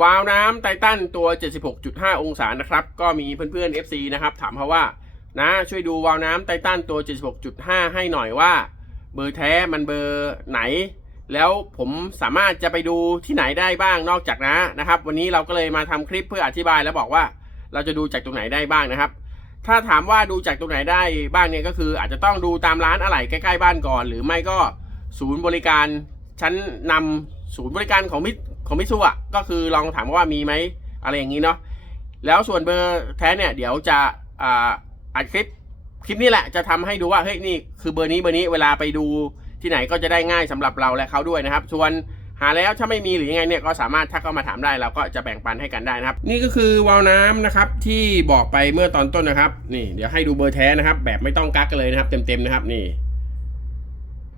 วาล์วน้ำไททันตัว 76.5 องศานะครับ ก็มีเพื่อนๆ FC นะครับ ถามเขาว่า นะช่วยดูวาล์วน้ำไททันตัว 76.5 ให้หน่อยว่า เบอร์แท้มันเบอร์ไหน แล้วผมสามารถจะไปดูที่ไหนได้บ้างนอกจากนะนะครับ วันนี้เราก็เลยมาทำคลิปเพื่ออธิบายแล้วบอกว่า เราจะดูจากตรงไหนได้บ้างนะครับ ถ้าถามว่าดูจากตรงไหนได้บ้างเนี่ยก็คืออาจจะต้องดูตามร้านอะไหล่ใกล้ๆบ้านก่อน หรือไม่ก็ศูนย์บริการชั้นนำศูนย์บริการของมิ ของมิซูอะก็คือลองถามว่ามีไหมอะไรอย่างนี้เนาะแล้วส่วนเบอร์แท้เนี่ยเดี๋ยวจะอ่าอัดคลิปคลิปนี้แหละจะทำให้ดูว่าเฮ้ยนี่คือเบอร์นี้เบอร์นี้เวลาไปดูที่ไหนก็จะได้ง่ายสำหรับเราและเขาด้วยนะครับ ส่วนหาแล้วถ้าไม่มีหรือยังไงเนี่ยก็สามารถทักเข้ามาถามได้เราก็จะแบ่งปันให้กันได้นะครับ นี่ก็คือวาล์วน้ำนะครับที่บอกไปเมื่อตอนต้นนะครับ นี่เดี๋ยวให้ดูเบอร์แท้นะครับ แบบไม่ต้องกักกันเลยนะครับเต็มๆนะครับนี่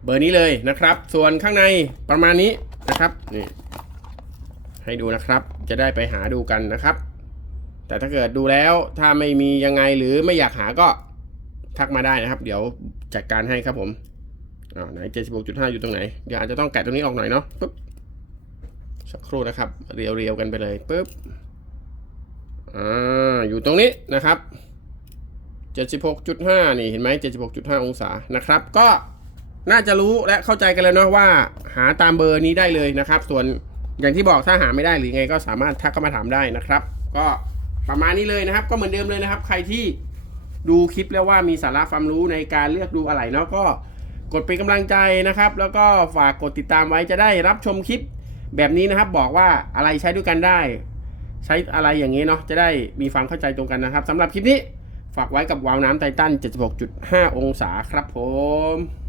เบอร์นี้เลยนะครับ ส่วนข้างในประมาณนี้นะครับนี่ ให้ดูนะครับ จะได้ไปหาดูกันนะครับ แต่ถ้าเกิดดูแล้วถ้าไม่มียังไงหรือไม่อยากหาก็ทักมาได้นะครับ เดี๋ยวจัดการให้ครับผมอ่าไหนเจ็ดสิบหกจุดห้าอยู่ตรงไหน เดี๋ยวอาจจะต้องแกะตรงนี้ออกหน่อยเนาะปุ๊บสักครู่นะครับ เรียวๆกันไปเลยปุ๊บอ่าอยู่ตรงนี้นะครับเจ็ดสิบหกจุดห้านี่เห็นไหมเจ็ดสิบหกจุดห้าองศานะครับ ก็น่าจะรู้และเข้าใจกันแล้วเนาะว่า หาตามเบอร์นี้ได้เลยนะครับ ส่วน อย่างที่บอกถ้าหาไม่ได้หรือไงก็สามารถทักเข้ามาถามได้นะครับ ก็ประมาณนี้เลยนะครับ ก็เหมือนเดิมเลยนะครับ ใครที่ดูคลิปแล้วว่ามีสาระความรู้ในการเลือกดูอะไรเนาะก็กดเป็นกำลังใจนะครับ แล้วก็ฝากกดติดตามไว้จะได้รับชมคลิปแบบนี้นะครับ บอกว่าอะไรใช้ด้วยกันได้ ใช้อะไรอย่างนี้เนาะจะได้มีฟังเข้าใจตรงกันนะครับสำหรับคลิปนี้ฝากไว้กับวาล์วน้ำไททัน 76.5 องศาครับผม